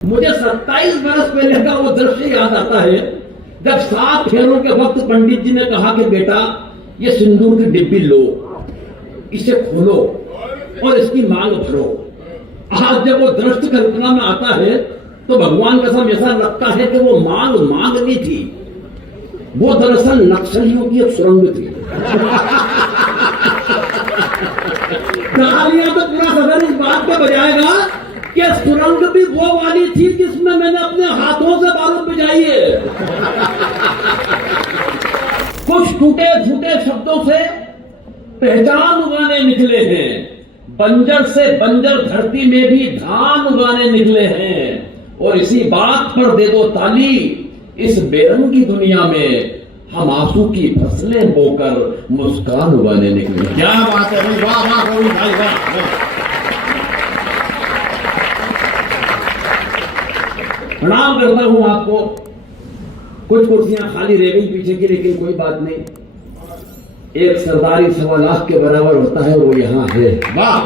मुझे 27 बरस पहले का वो दृश्य याद आता है जब 7 फेरों के वक्त पंडित जी ने कहा कि बेटा ये सिंदूर की डिब्बी लो, इसे खोलो और इसकी मांग भरो। आज जब वो दृश्य कल्पना में आता है तो भगवान कसम ऐसा लगता है कि वो मांग नहीं थी, वो दरअसल नक्सलियों की एक सुरंग थी। कहानियां तो पूरा सदन इस बात पे बजाएगा कि सुरंग भी वो वाली थी जिसमें मैंने अपने हाथों से बारूद बजाई है। कुछ टूटे फूटे शब्दों से पहचान उगाने निकले हैं, बंजर से बंजर धरती में भी धान उगाने निकले हैं। और इसी बात पर दे दो ताली, इस बेरंगी दुनिया में हम आंसू की फसलें बोकर मुस्कान उगाने निकले। क्या बात है भाई, वाह वाह गोविंद भाई, वाह। प्रणाम करता हूं आपको। कुछ कुर्सियां खाली रह गई पीछे की, लेकिन कोई बात नहीं, एक सरदारी 1.25 लाख के बराबर होता है, वो यहां है। वाह।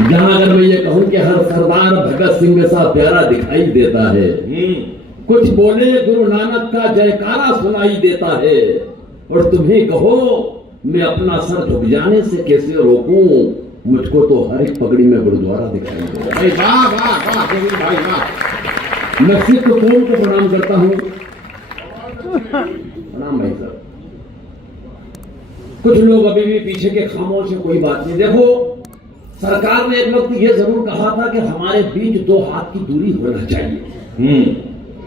जहां अगर मैं ये कहूं कि हर सरदार भगत सिंह सा प्यारा दिखाई देता है, कुछ बोले गुरु नानक का जयकारा सुनाई देता है, और तुम्हें कहो मैं अपना सर झुक जाने से कैसे रोकूं, मुझको तो हर एक पगड़ी में गुरुद्वारा दिखाई देता है। वाह वाह वाह गोविंद भाई, वाह। मैं सिर्फ कौन को प्रणाम करता हूं। प्रणाम भाई साहब। कुछ लोग अभी भी पीछे के खामोश है, कोई बात नहीं। देखो, सरकार ने एक वक्त ये जरूर कहा था कि हमारे बीच 2 हाथ की दूरी होना चाहिए,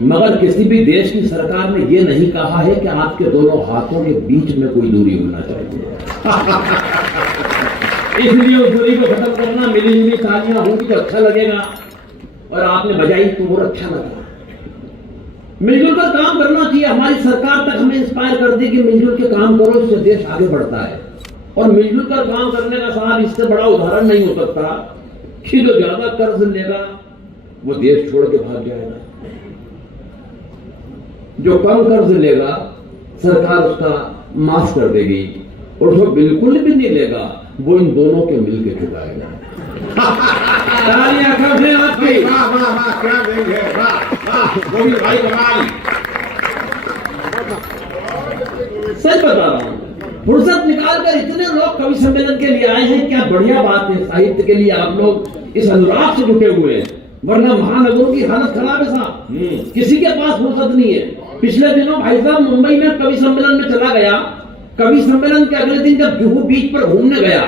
मगर किसी भी देश की सरकार ने यह नहीं कहा है कि आपके दोनों हाथों के बीच में कोई दूरी होना चाहिए। इसलिए उस दूरी को खत्म करना, मिली जुली तालियां होंगी तो अच्छा लगेगा, और आपने बजाई तो बहुत अच्छा लगा। मिलजुल कर काम करना चाहिए। हमारी सरकार तक हमें इंस्पायर कर दी कि मिलजुल के काम करो, इससे देश आगे बढ़ता है। और मिलजुल कर काम करने का साहब इससे बड़ा उदाहरण नहीं हो सकता कि जो ज्यादा कर्ज लेगा वो देश छोड़ के भाग जाएगा, जो कम कर्ज लेगा सरकार उसका माफ कर देगी, और जो बिल्कुल भी नहीं लेगा वो इन दोनों के मिलकर चुकाएगा। तालियां कर दें आपकी। वाह वाह वाह, क्या देंगे, वाह वाह गोविंद भाई, कमाल। सच बता रहा हूं, फुर्सत निकालकर इतने लोग कवि सम्मेलन के लिए आए हैं, क्या बढ़िया बात है। साहित्य के लिए आप लोग इस अनुराग से जुटे हुए हैं, वरना महानगरों की हालत खराब है साहब, किसी के पास फुर्सत नहीं है। पिछले दिनों भाई साहब मुंबई में कवि सम्मेलन में चला गया। कवि सम्मेलन के अगले दिन जब जुहू बीच पर घूमने गया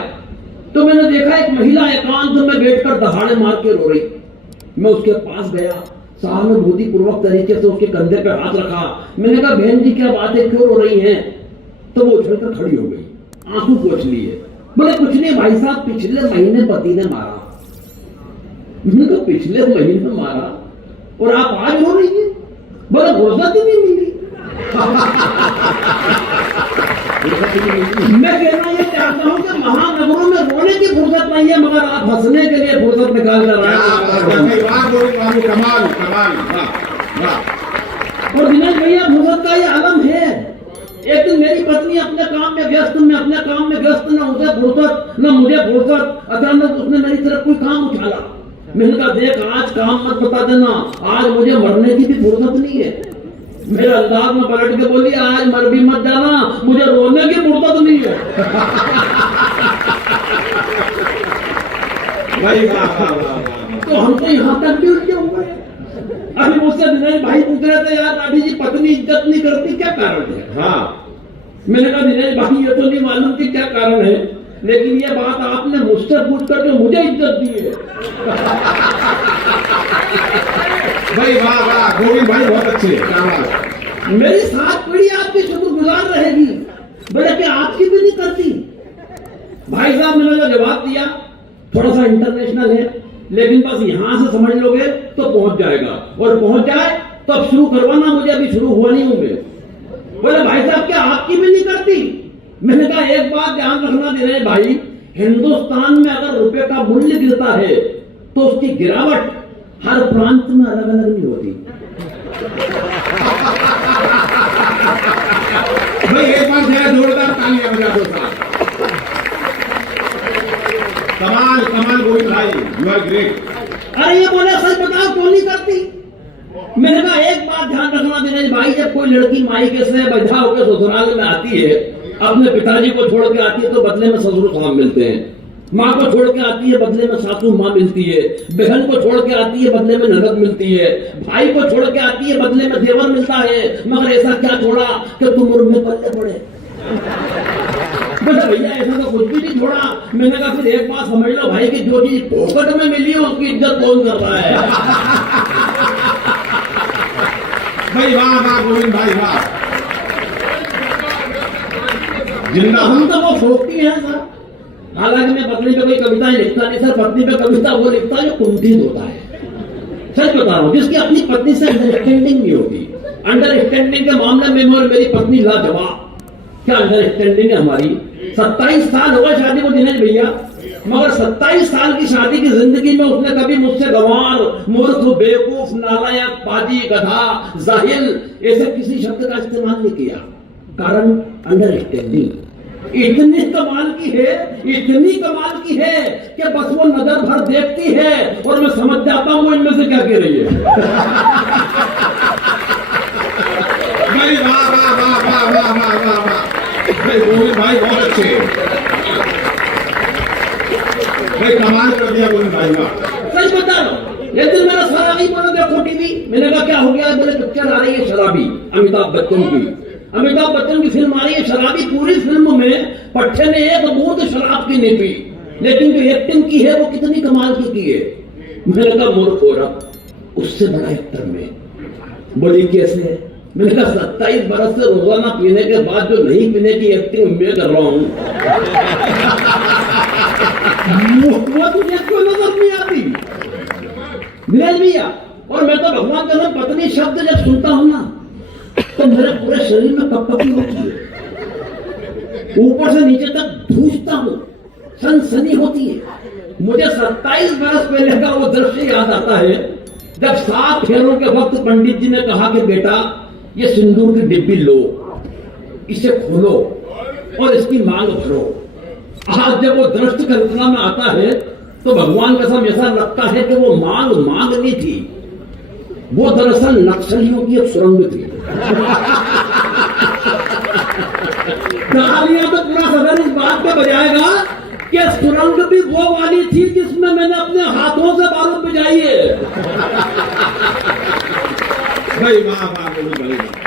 तो मैंने देखा एक महिला एकांत में बैठकर दहाड़े मार के रो रही। मैं उसके पास गया, सहानुभूति पूर्वक तरीके से उसके कंधे पर हाथ रखा। मैंने कहा बहन जी क्या बात है, क्यों रो रही हैं? तो वो उछलकर खड़ी हो गई, आंसू पोंछ लिए। बोले कुछ नहीं भाई साहब, पिछले महीने पति ने मारा। मैंने कहा पिछले महीने मारा और आप आज रो रही है? बोले फुर्सत ही नहीं मिली। मैं कहना ये चाहता हूं कि महानगरों में रोने की फुर्सत नहीं है, मगर आप हंसने के लिए फुर्सत निकाल कर रहे हैं। कमाल कमाल, और दिनेश भैया फुर्सत का ये आलम है। एक दिन मेरी पत्नी अपने काम में व्यस्त, मैं अपने काम में व्यस्त, न उसे फुर्सत न मुझे फुर्सत। अचानक उसने मेरी तरफ कोई काम उछाला। मैंने कहा देख आज काम मत बता देना, आज मुझे मरने की भी फुर्सत नहीं है। मेरे अंदाज में पलट के बोली आज मर भी मत जाना, मुझे रोने की फुर्सत नहीं है। तो हम तो यहाँ तक भी उनके हुए। अभी मुझसे दिनेश भाई पूछ रहे थे यार राठी जी पत्नी इज्जत नहीं करती, क्या कारण है? हाँ, मैंने कहा दिनेश भाई ये तो नहीं मालूम कि क्या कारण है, लेकिन ये बात आपने मुझसे पूछ कर जो मुझे इज्जत दी है। भाई वाह वाह गोविंद भाई, बहुत अच्छे। मेरी 7 पीढ़ी आपकी शुक्रगुजार रहेगी। बोले कि आपकी भी नहीं करती। भाई साहब मैंने जो जवाब दिया थोड़ा सा इंटरनेशनल है, लेकिन बस यहां से समझ लोगे तो पहुंच जाएगा, और पहुंच जाए तो अब शुरू करवाना, मुझे अभी शुरू हुआ नहीं हूं मैं। बोले भाई साहब क्या आपकी भी नहीं करती? मैंने कहा एक बात ध्यान रखना दे रहे भाई, हिंदुस्तान में अगर रुपए का मूल्य गिरता है तो उसकी गिरावट हर प्रांत में अलग अलग नहीं होती। भाई एक बार जरा जोरदार तालियां बजा दो साहब। कमाल कमाल गोविंद भाई, यू आर ग्रेट। अरे ये बोले सच बताओ क्यों नहीं करती। मैंने कहा एक बात ध्यान रखना दिनेश भाई, जब कोई लड़की मायके से बैठा होकर ससुराल में आती है, अपने पिताजी को छोड़ के आती है तो बदले में ससुर साहब मिलते हैं, माँ को छोड़ के आती है बदले में सासू माँ मिलती है, बहन को छोड़ के आती है बदले में ननद मिलती है, भाई को छोड़ के आती है बदले में देवर मिलता है, मगर ऐसा क्या छोड़ा कि तुम और मैं पल्ले पड़े। बोले भैया ऐसा तो कुछ भी नहीं छोड़ा। मैंने कहा फिर एक बात समझ लो भाई कि जो चीज फोकट में मिली है उसकी इज्जत कौन कर रहा है। भाई वाह वाह गोविंद भाई वाह, जिंदा हम तो वो फोकती है सर। हालांकि मैं पत्नी पे कोई कविता लिखता नहीं सर, पत्नी पे कविता वो लिखता जो कुंठित होता है। सच बता रहा हूँ, जिसकी अपनी पत्नी से अंडरस्टैंडिंग नहीं होती। अंडरस्टैंडिंग के मामले में मेरी पत्नी लाजवाब। क्या अंडरस्टैंडिंग है हमारी। 27 साल हो गए शादी को दिनेश भैया, मगर 27 साल की शादी की जिंदगी में उसने कभी मुझसे गंवार, मूर्ख, बेवकूफ, नालायक, पाजी, गधा, जाहिल ऐसे किसी शब्द का इस्तेमाल नहीं किया। कारण अंडरस्टैंडिंग इतनी कमाल की है, इतनी कमाल की है कि बस वो नजर भर देखती है और मैं समझ जाता हूं इनमें से क्या कह रही है। भाई वाह वाह वाह वाह वाह वाह वाह वाह, भाई गोविंद भाई बहुत अच्छे, भाई कमाल कर दिया गोविंद भाई वाह। सच बता रहा हूं, एक दिन मेरा सारा नहीं बोला देखो टीवी, मैंने कहा क्या हो गया, मेरे पिक्चर आ रही है शराबी, अमिताभ बच्चन की। अमिताभ बच्चन की फिल्म आ रही है शराबी। पूरी फिल्म में पट्टे ने एक बूंद शराब की नहीं पी, लेकिन जो एक्टिंग की है वो कितनी कमाल की है। मैंने कहा मूर्ख हो रहा, उससे बड़ा एक्टर में। बोली कैसे है? मैंने कहा 27 बरस से रोजाना पीने के बाद जो नहीं पीने की एक्टिंग मैं कर रहा हूं वो तुझे क्यों नजर नहीं आती दिनेश भैया। और मैं तो भगवान का नाम पत्नी शब्द जब सुनता हूं ना तो मेरे पूरे शरीर में कपकपी होती है, ऊपर से नीचे तक धूसता हूं, सनसनी होती है। मुझे 27 बरस पहले का वो दृश्य याद आता है जब 7 फेरों के वक्त पंडित जी ने कहा कि बेटा ये सिंदूर की डिब्बी लो, इसे खोलो और इसकी मांग भरो। आज जब वो दृश्य कल्पना में आता है तो भगवान कसम ऐसा लगता है कि वो मांग नहीं थी, वो दरअसल नक्सलियों की एक सुरंग थी। कहानियां तो पूरा सदन इस बात पे बजाएगा कि सुरंग भी वो वाली थी जिसमें मैंने अपने हाथों से बारूद बजाई है। भाई वाह वाह गोविंद भाई।